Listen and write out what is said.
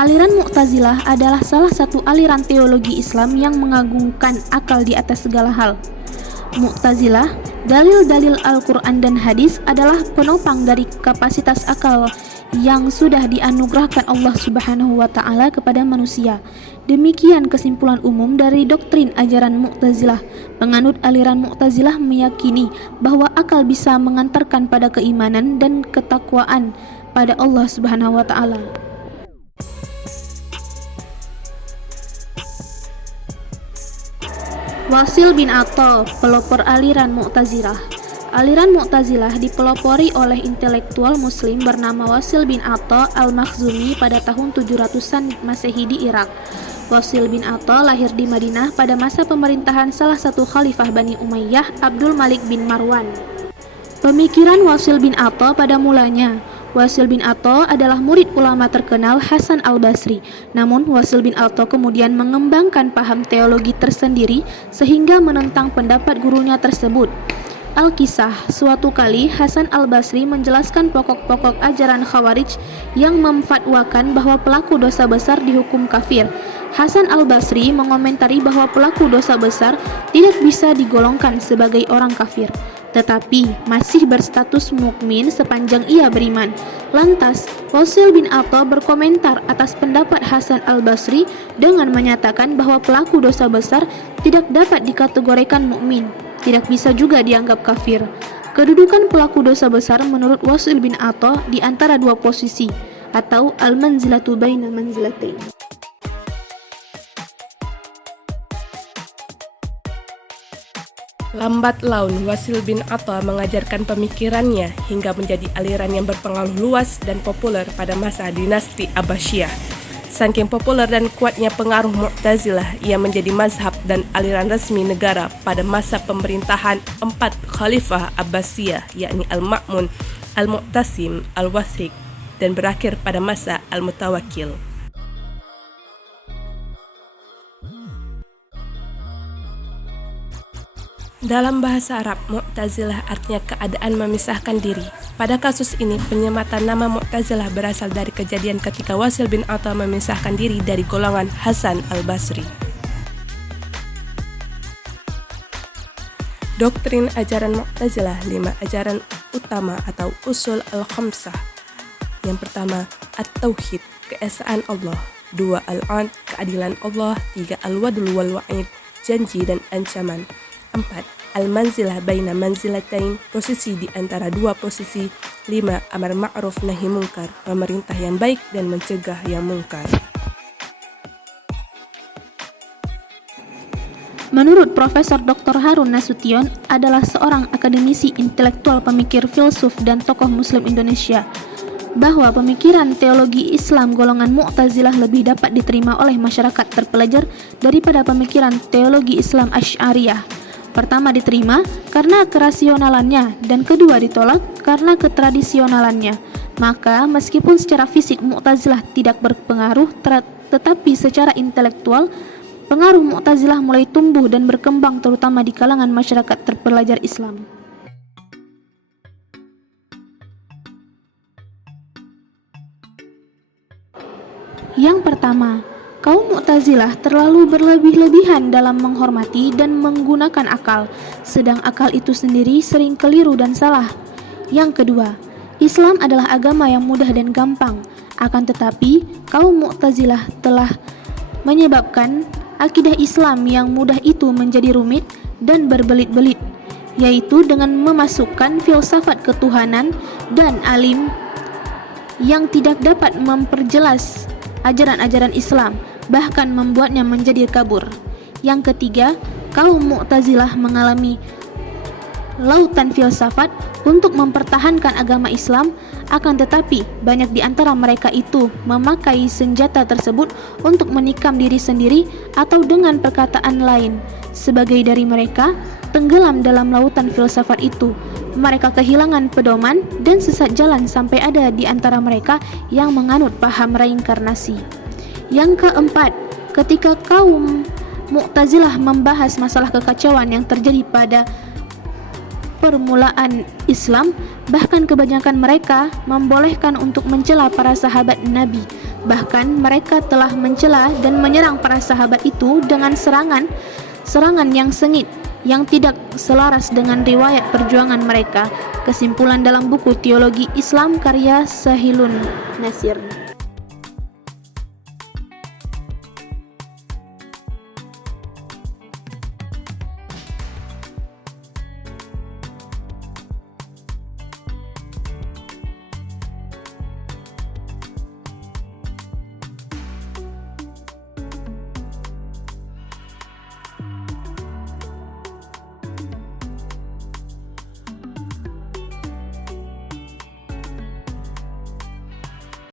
Aliran Mu'tazilah adalah salah satu aliran teologi Islam yang mengagungkan akal di atas segala hal. Mu'tazilah, dalil-dalil Al-Quran dan hadis adalah penopang dari kapasitas akal yang sudah dianugerahkan Allah Subhanahu wa Ta'ala kepada manusia. Demikian kesimpulan umum dari doktrin ajaran Mu'tazilah. Penganut aliran Mu'tazilah meyakini bahwa akal bisa mengantarkan pada keimanan dan ketakwaan pada Allah Subhanahu wa Ta'ala. Wasil bin Atha, pelopor aliran Mu'tazilah. Aliran Mu'tazilah dipelopori oleh intelektual muslim bernama Wasil bin Atha al-Makhzumi pada tahun 700-an Masehi di Irak. Wasil bin Atha lahir di Madinah pada masa pemerintahan salah satu khalifah Bani Umayyah, Abdul Malik bin Marwan. Pemikiran Wasil bin Atha pada mulanya, Wasil bin Atha adalah murid ulama terkenal Hasan al-Basri. Namun Wasil bin Atha kemudian mengembangkan paham teologi tersendiri sehingga menentang pendapat gurunya tersebut. Al-Kisah, suatu kali Hasan al-Basri menjelaskan pokok-pokok ajaran Khawarij yang memfatwakan bahwa pelaku dosa besar dihukum kafir. Hasan al-Basri mengomentari bahwa pelaku dosa besar tidak bisa digolongkan sebagai orang kafir, tetapi masih berstatus mukmin sepanjang ia beriman. Lantas, Wasil bin Atha berkomentar atas pendapat Hasan al-Basri dengan menyatakan bahwa pelaku dosa besar tidak dapat dikategorikan mukmin, tidak bisa juga dianggap kafir. Kedudukan pelaku dosa besar menurut Wasil bin Atha di antara dua posisi, atau al-manzilatu baina manzilatain. Lambat laun, Wasil bin Atha mengajarkan pemikirannya hingga menjadi aliran yang berpengaruh luas dan populer pada masa dinasti Abbasiyah. Saking populer dan kuatnya pengaruh Mu'tazilah, ia menjadi mazhab dan aliran resmi negara pada masa pemerintahan 4 Khalifah Abbasiyah, yakni Al-Ma'mun, Al-Mu'tasim, Al-Wathiq, dan berakhir pada masa Al-Mutawakkil. Dalam bahasa Arab, Mu'tazilah artinya keadaan memisahkan diri. Pada kasus ini, penyematan nama Mu'tazilah berasal dari kejadian ketika Wasil bin Atha memisahkan diri dari golongan Hasan al-Basri. Doktrin ajaran Mu'tazilah, 5 ajaran utama atau usul al-khamsah. Yang pertama, at-tauhid, keesaan Allah. 2 al-'adl, keadilan Allah. 3 al-wadl wal wa'id, janji dan ancaman. 4. Al-manzilah baina manzilatain, posisi di antara dua posisi. 5. Amar ma'ruf nahi mungkar, pemerintah yang baik dan mencegah yang mungkar. Menurut Profesor Dr. Harun Nasution adalah seorang akademisi intelektual, pemikir, filsuf, dan tokoh Muslim Indonesia, bahwa pemikiran teologi Islam golongan Mu'tazilah lebih dapat diterima oleh masyarakat terpelajar daripada pemikiran teologi Islam Asy'ariyah. Pertama diterima karena kerasionalannya, dan kedua ditolak karena ketradisionalannya. Maka meskipun secara fisik Mu'tazilah tidak berpengaruh, tetapi secara intelektual pengaruh Mu'tazilah mulai tumbuh dan berkembang terutama di kalangan masyarakat terpelajar Islam. Yang pertama, kaum Mu'tazilah terlalu berlebih-lebihan dalam menghormati dan menggunakan akal, sedang akal itu sendiri sering keliru dan salah. Yang kedua, Islam adalah agama yang mudah dan gampang, akan tetapi kaum Mu'tazilah telah menyebabkan akidah Islam yang mudah itu menjadi rumit dan berbelit-belit, yaitu dengan memasukkan filsafat ketuhanan dan alim yang tidak dapat memperjelas ajaran-ajaran Islam, bahkan membuatnya menjadi kabur. Yang ketiga, kaum Mu'tazilah mengalami lautan filsafat untuk mempertahankan agama Islam, akan tetapi banyak di antara mereka itu memakai senjata tersebut untuk menikam diri sendiri atau dengan perkataan lain. Sebagai dari mereka tenggelam dalam lautan filsafat itu, mereka kehilangan pedoman dan sesat jalan sampai ada di antara mereka yang menganut paham reinkarnasi. Yang keempat, ketika kaum Mu'tazilah membahas masalah kekacauan yang terjadi pada permulaan Islam, bahkan kebanyakan mereka membolehkan untuk mencela para sahabat Nabi. Bahkan mereka telah mencela dan menyerang para sahabat itu dengan serangan yang sengit, yang tidak selaras dengan riwayat perjuangan mereka. Kesimpulan dalam buku Teologi Islam karya Sahilun Nasir.